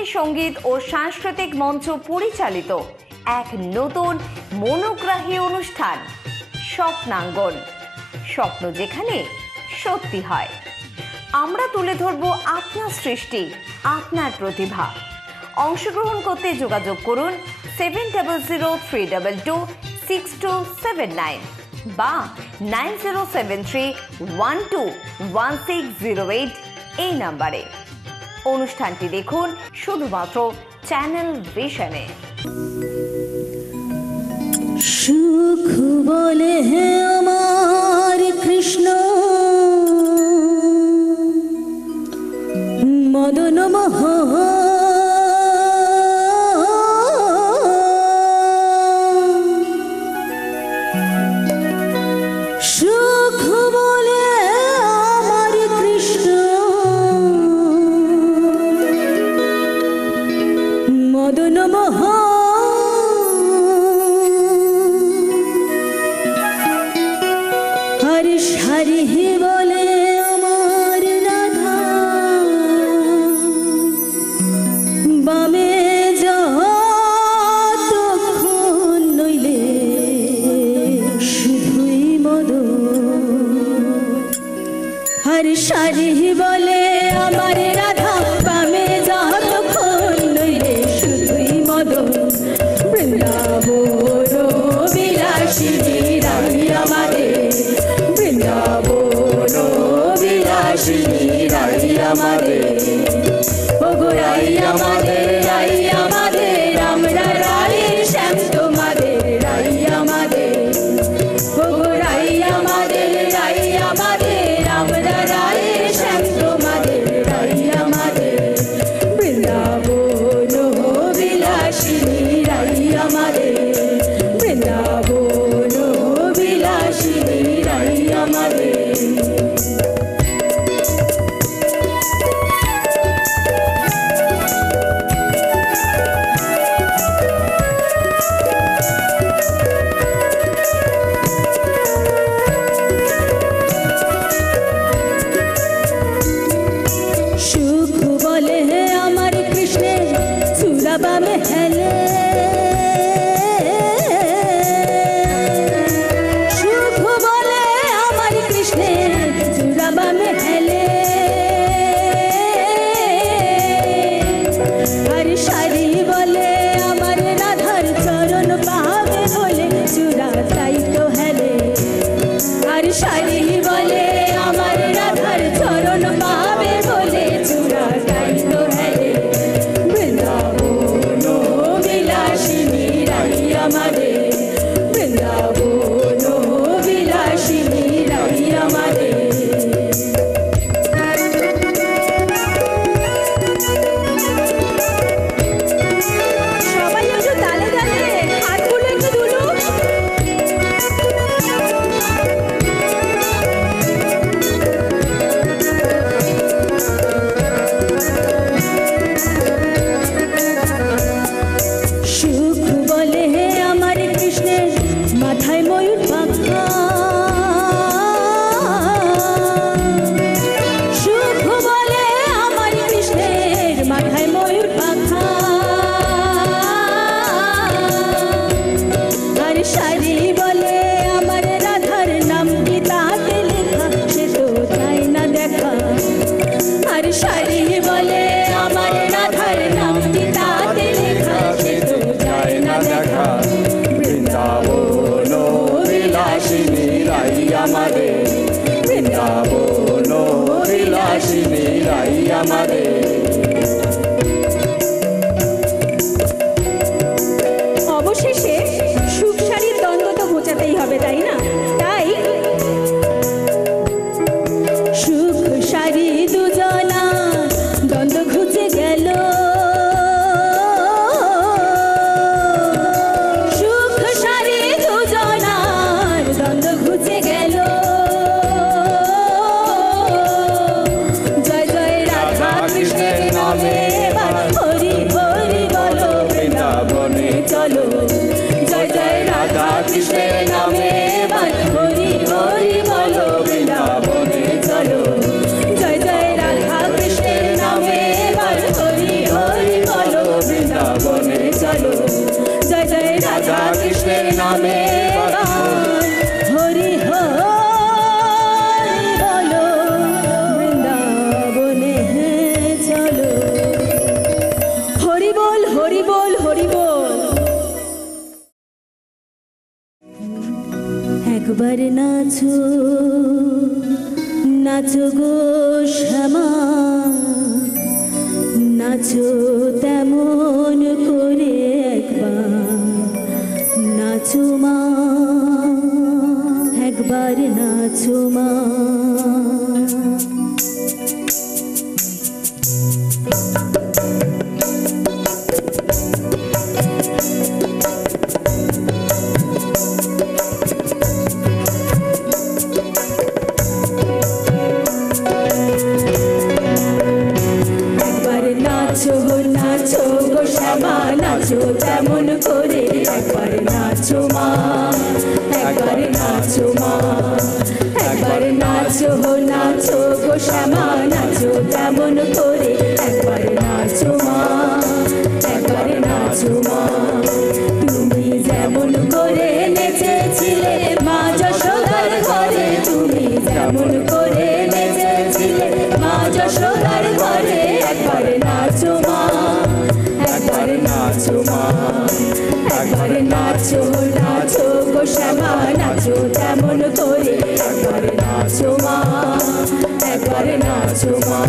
আসামি সঙ্গীত ও সাংস্কৃতিক মঞ্চ পরিচালিত এক নতুন মনোগ্রাহী অনুষ্ঠান স্বপ্নাঙ্গন। স্বপ্ন যেখানে সত্যি হয়। আমরা তুলে ধরব আপনার সৃষ্টি, আপনার প্রতিভা। অংশগ্রহণ করতে যোগাযোগ করুন 7003226279 বা 9073121608 এই নাম্বারে। অনুষ্ঠানটি দেখুন শুধুমাত্র চ্যানেল ভিশনে। সুখ বলে হে আমার কৃষ্ণ, মদন মোহন সুখ বলে আমার কৃষ্ণ, মদন মোহন হরি হরি বলে আমার রাধা, বামে যতক্ষণ নইলে শুধুই মদন। হরি হরি বলে আমার রাধা, বামে যতক্ষণ নইলে শুধুই মদন। বৃন্দাবন বিলাসিনী রানী আমাদের, বৃন্দাবন বিলাসিনী রানী আমাদের, ওগো রাই আমাদের, রাই আমাদের, আমরা রায়ের শ্যাম তোমাদের, রাই আমাদের, ওগো রাই আমাদের, রাই আমাদের, আমরা রায়ের শ্যাম তোমাদের, রাই আমাদের। বৃন্দাবন বিলাসিনী রাই আমাদের, বৃন্দাবন বিলাসিনী রাই আমাদের। সুখ বলে হে আমার কৃষ্ণের সুরাবামে হেলে, সুখ বলে আমার কৃষ্ণের সুরাবামে হেলে। হরি সারি বলে আমার রাধার চরণ পাবে বলে চূড়া তাই তো হেলে। হরি সারি বলে আমার রাধার চরণ পাবে বলে চূড়া তাই তো হেলে। বৃন্দাবন বিলাসিনী রাই আমাদের, বৃন্দাবন বিলাসিনী রাই আমাদের। সবাই একটু তালে তালে হাতগুলো একটু তুলুন। সুখ বলে হে আমার কৃষ্ণের মাথায় ময়ূর পাখা, সুখ বলে আমার কৃষ্ণের মাথায় ময়ূর পাখা। আর সারি বলে আমার রাধার নাম কি তাতে লেখা, সে তো চাই না দেখা। আর সারি বলে আমার রাধার নাম কি তাতে লেখা, সে তো চাই না দেখা। বৃন্দাবন বিলাসিনী রাই আমাদের, বৃন্দাবন বিলাসিনী রাই আমাদের। অবশেষে সুখ সারির দ্বন্দ্ব তো ঘোচাতেই হবে, তাই না? তাই সুখ সারি দুজনা দ্বন্দ্ব ঘুচে গেল, সুখ সারি দুজনার দ্বন্দ্ব ঘুচে গেল। জয় জয় রাধা কৃষ্ণের রাধা কৃষ্ণের নামে হরি হরি বলো বৃন্দাবনে চলো হরি বল হরি বল হরি বল একবার নাচো নাচো গো শ্যামা নাচো তেমন করে একবার নাচো মা একবার নাচো মা নাচো গো শ্যামা নাচো তেমন করে একবার নাচো মা একবার নাচো মা একবার নাচো নাচো গো শ্যামা নাচো তেমন করে একবার নাচো মা একবার নাচো মা তুমি যেমন করে নেচেছিলে মা যশোদার ঘরে তুমি যেমন করে নেচেছিলে মা যশোদার ঘরে একবার নাচো মা একবার নাচো মা একবার নাচো নাচো গো শ্যামা নাচো তেমন করে একবার নাচো মা একবার নাচো মা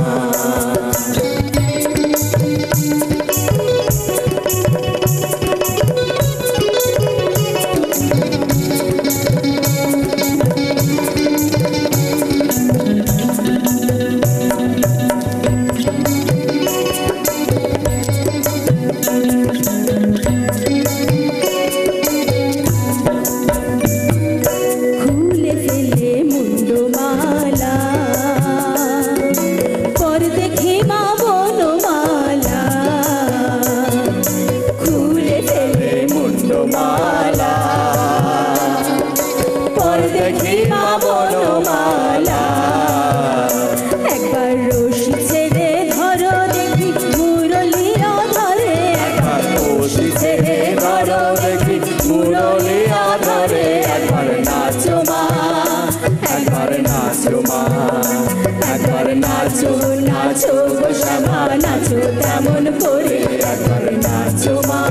নাচো নাচো গো শ্যামা নাচো তেমন করে একবার নাচো মা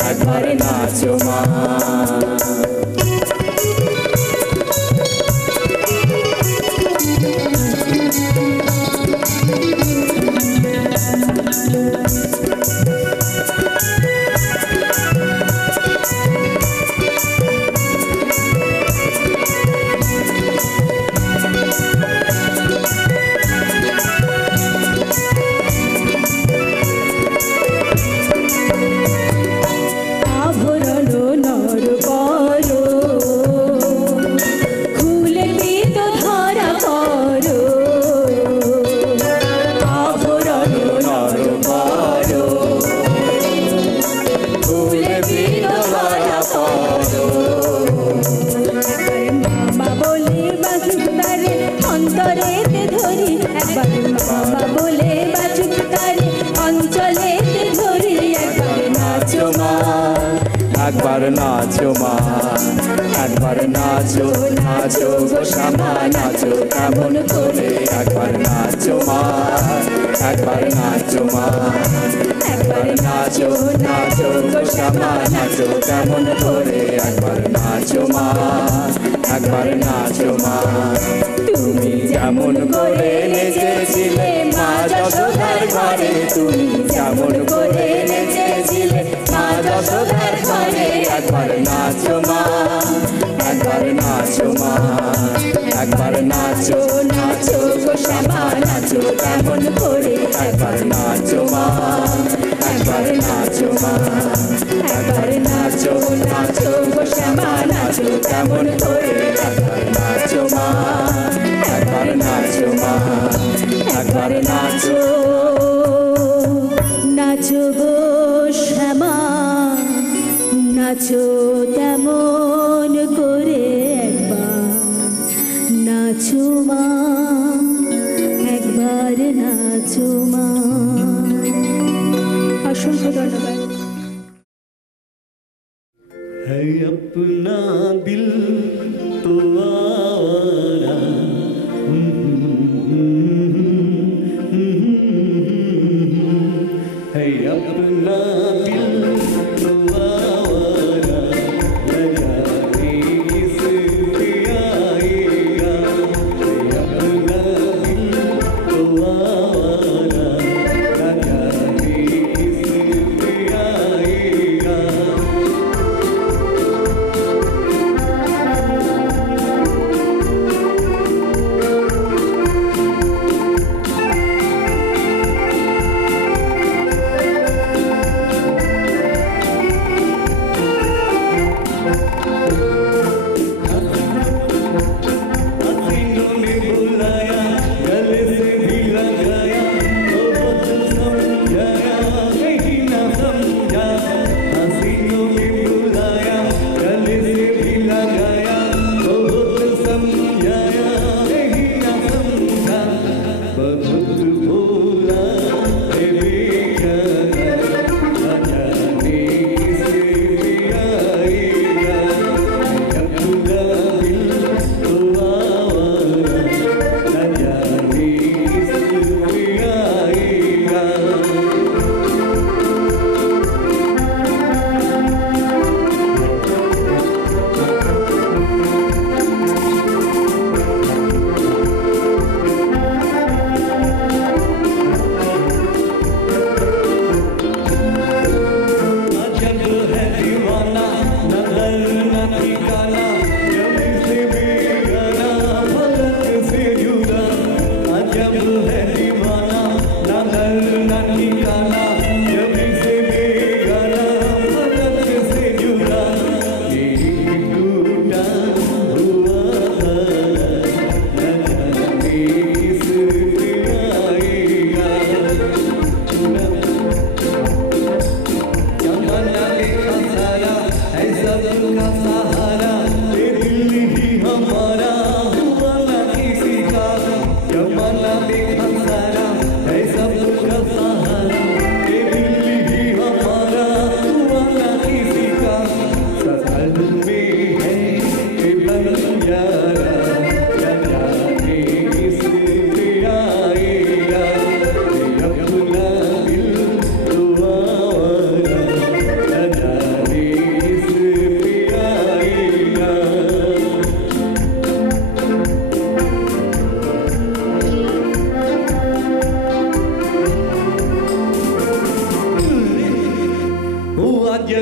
একবার নাচো মা একবার নাচো মা একবার নাচো নাচো গো শ্যামা নাচো তেমন করে একবার নাচো মা একবার নাচো মা একবার নাচো নাচো গো শ্যামা নাচো তেমন করে একবার নাচো মা একবার নাচো মা তুমি যেমন করে নেচেছিলে মা যশোদার ঘরে তুমি যেমন করে নেচেছিলে মা যশোদার ঘরে একবার নাচো মা একবার নাচো মা একবার নাচো নাচো গো শ্যামা নাচো তেমন করে একবার নাচো মা একবার নাচো মা একবার নাচো নাচো গো শ্যামা নাচো তেমন করে একবার নাচো মা একবার নাচো মা একবার নাচো নাচো গো শ্যামা নাচো তেমন করে একবার নাচো মা একবার নাচো মা है अपना दिल तो आवारा है अपना दिल तो आवारा न जाने किस पे आएगा है अपना दिल तो आवारा न जाने किस पे आएगा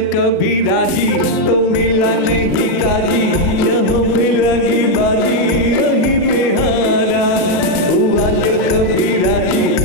कभी राजी तो मिला नहीं काजी यहाँ मिलगी बाजी यही पे हारा आज कभी राजी